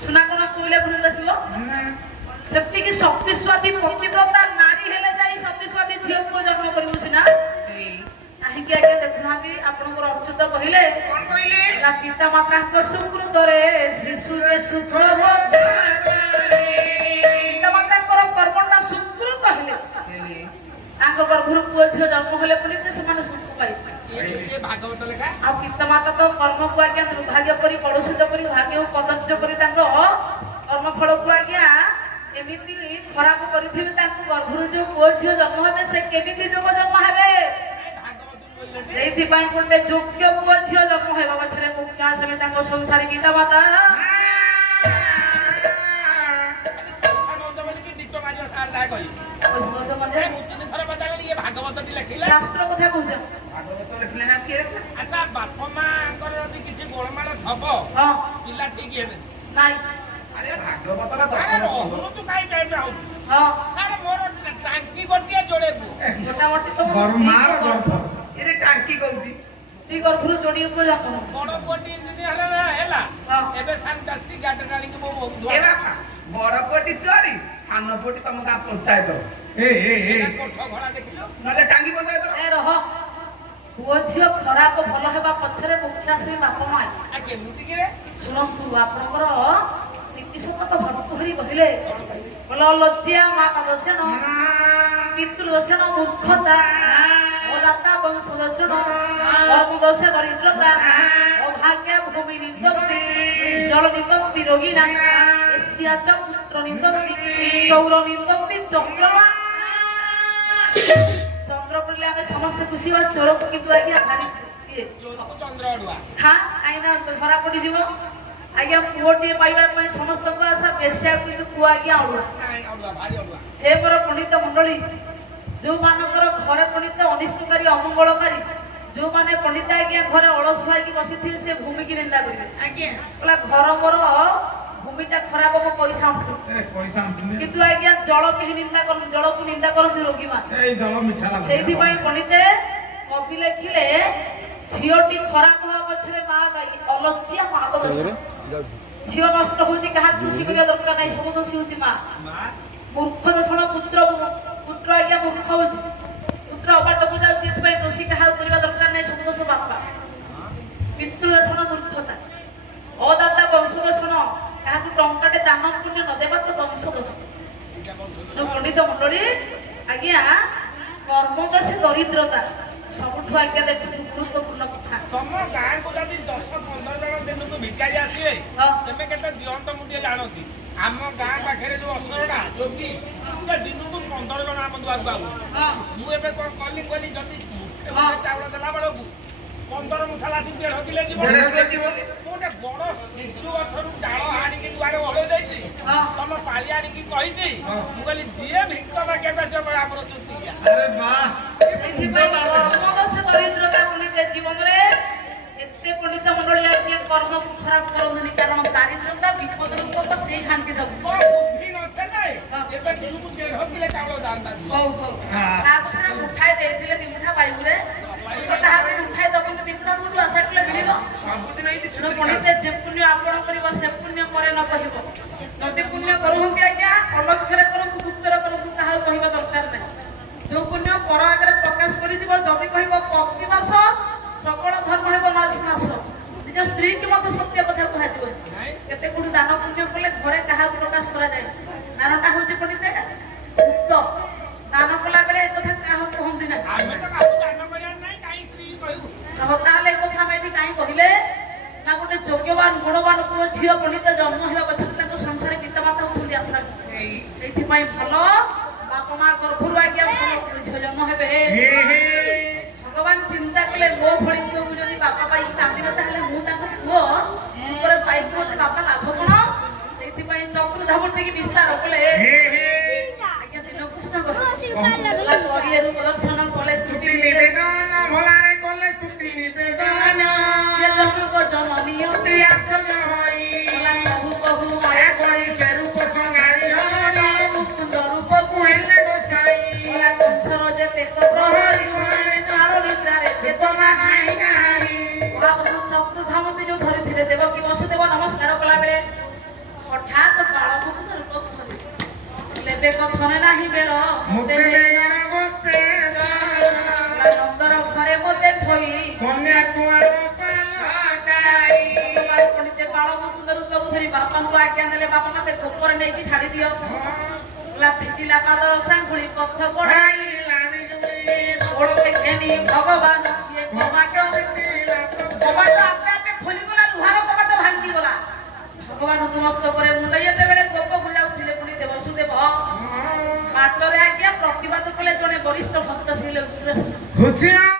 सुना कोन कोइले भूल बसिबो शक्ति की शक्तिस्वादी पतिव्रता नारी हेले जाई शक्तिस्वादी झियो को जन्म करिबो सिना काहे के आगे देखनाबी आपनकर अर्जुत कहिले कोन कहिले ना पिता माता को सुकृत रे शिशु रे सुख पिता माता को कर्मटा सुकृत हेले तांको गर्भरु पुओ झियो जन्म हेले पुलिते समान सुख पाई ये भागवत लेखा आ पिता माता तो कर्म को आज्ञा दुर्भाग्य करी कलुषित करी भाग्य कदर्य करी तांको कर्म फल को आज्ञा एमिति खराब करिथिबे तांको गर्भरु जो पुओ झियो जन्म हेबे से केमिति जोग जन्म हेबे सेठी पाई कोटे योग्य पुओ झियो जन्म हेबा पछरे मुख्या समे तांको संसारी पिता माता शास्त्र कथा कहछ भागवत लिखले ना के अच्छा बापा मां कर यदि किछि गोळमाल थबो हां पिला ठीक हेबे नाही अरे भागवत का दर्शन सुनो तू काई टाइम में हो हां सारा मोर टांकी गोटिया जोड़ेबू गोटा गोटी तो गरमार गर्भ एरे टांकी कहूची श्री गर्भरु जोडी को जाको बड़ कोटी इंजीनियर हैला हां एबे सांगास्की गाट डाली के मो ए बापा बड़ पोटी चोरी सानो पोटी तुम का पंचायत ए कोठ घोड़ा देखिलो नले टांगी पंचायत ए रह पुओ झियो खराब भल हेबा पछरे मुख्या से बापा माई आ केमुती के रे सुनंतु आपनकर नीति सम्मत भर्तृहरि कहिले बोल लज्जा माता दोषण पितृ दोषण मूर्खता दाता वंश दोषण कर्म दोष दरिद्रता अभाग्य भूमि निंदप्ति जल निंदप्ति रोगी ना एशिया च पुत्र निंदप्ति चौर निंदप्ति चंद्रमा चंद्र पड़ले आमे समस्त खुशी बा चोर किंतु आज्ञा भारी ये चोर को चंद्र अडुआ हां आइना धरा पड़ी जीवो आज्ञा पुओटी पाइबा पई समस्त को आशा बेस्या किंतु पुआ आज्ञा अडुआ अडुआ भारी अडुआ हे पर पंडित मंडली जो मानकर घर पंडित अनिष्टकारी अमंगलकारी जो माने पंडित आज्ञा घर अलस होई बसी थी से भूमि की निंदा करिवे आज्ञा बोला घर मोर भूमिटा खराब हो पैसा उठू पैसा आंतुने किंतु आज्ञा जल के निंदा कर जल को निंदा करନ୍ତି रोगी मान ए जल मिठा लागो सेठी पई पंडित कवि लेखिले झियोटी खराब हो पछरे मा दाई अलज्जिया मा दोष झियो नष्ट होची कहा खुशी करिया दरकार नै सब दोषी होची मा मूर्ख दर्शन पुत्र पुत्र आज्ञा मूर्ख होची पुत्र अबाट को जाउची एथबे दोषी कहा करिया दरकार नै सब दोष बापा पितृ दर्शन मूर्खता अदाता वंश दर्शन कहा टंकाटे दान पुण्य न देबा तो वंश दोष पंडित मंडली आज्ञा कर्म से दरिद्रता सबठु आज्ञा देख गुरुत्वपूर्ण कथा तुम गाँ को जब 10-15 जन दिन को भिकारी आसवे तेमे केते दियंत मुटिए जानती आम गाँ पाखे जो असरड़ा जोगी से दिन को 15 जन आम दुआर को मु एबे कोन कली कली जति चावल देला बड़को 15 मुठा लाठी 1.5 किलो जीवन गोटे बड़ सिजु अथरु डाळ आनी के दुआरे ओळे देती तम पाली आनी की कहिती मु कहली जिए भिक्क बाके बेसे हमर चुटी गया अरे वाह सेठी कर्म से दरिद्रता पुलिते जीवन रे एते पंडित मंडली आज्ञा कर्म को खराब करउनी कारण दारिद्रता विपद रूप को से शांति दब बुद्धि न थे नै एबे दिन को 1.5 किलो चावल दान हो हो ना कुछ ना उठाई देथिले दी मुठा पाइबुरे तो ताहा उठाई दबन दिकुटा गुटु आशा कले मिलिबो सबुदिन एई सुनो पंडित जे पुण्य आपण करिबो से पुण्य करे न कहिबो जति पुण्य करूहंती आज्ञा अलक्षरे करंतु गुप्तरे करंतु ताहा कहिबा दरकार नै जो पुण्य पर आगे प्रकाश करि दिबो जति कहिबो प्रति मास सकल धर्म हेबो नाश नाश निज स्त्री के मत सत्य कथा कहा जीव केते गुड दान पुण्य कले घरे कहा प्रकाश करा जाय नानटा होची पंडित गुप्त दान कला बेले ए कथा कहा कहंती ना आमे तो काहू दान करिया नै काई स्त्री कहू रहो ताले ए कथा मेटी काई कहिले ना गोटे योग्यवान गुणवान पुओ झियो पंडित जन्म हेबा पछरे ताको संसार पिता माता होछली आशा सेठी पई भलो बापा मां गर्भरु आज्ञा भलो पुओ झियो जन्म हेबे भगवान चिंता कले मो भଳି पुओ जदी बापा पाई कांदिबे ताले मु ताको पुओ ऊपर पाई मते बापा लाभ कोन सेठी पई चक्र धामते की विस्तार कले आज्ञा दिन कृष्ण को करियर प्रदर्शन कले स्तुति निवेदन भलारे कले स्तुति निवेदन ये जन्म को जननी स्तुति आसन होई बोला कहू कहू माया करी के रूप संगारी होई मुकुंद रूप को हेले गोसाई बोला कंसर जेते को प्रहरी प्रहरी कालो निद्रारे चेतना आई गारी बाबू चक्र धामती जो धरी थिले देवकी वसुदेव नमस्कार कला बेले ଛନେ ନାହିଁ ବେଳ ମୋତେ ନେଇଗଲା ଗୋପେ ନନ୍ଦର ଘରେ ମୋତେ ଥୋଇ କନ୍ୟା କୁଆର ପାଲଟାଇ ପଣ୍ଡିତେ ବାଳ ମୁକୁନ୍ଦ ରୂପକୁ ଧରି ବାପାଙ୍କୁ ଆଜ୍ଞା ଦେଲେ ବାପା ମତେ ଗୋପରେ ନେଇକି ଛାଡି ଦିଅ ଫିଟିଲା ପାଦର ସାଙ୍ଗୁଳି ପଥ ଗୋଡାଇ ଗୋଡ ଘେନି ଭଗବାନ କିଏ କବାଟ କବାଟ ଆପେ ଆପେ ଖୋଲିଗଲା ଲୁହାର କବାଟ ଭାଙ୍ଗିଗଲା ଭଗବାନ ନମସ୍ତ করে ମୁଣ୍ଡ ଯେତେବେଳେ ଗୋପକୁ ଯାଉଥିଲେ ପୁଣି ଦେବସୁଦେବ ବାଟରେ ଆଜ୍ଞା ପ୍ରତିବାଦ କଲେ ଜଣେ ବରିଷ୍ଠ ଭକ୍ତ ଥିଲେ ଖୁସିଆ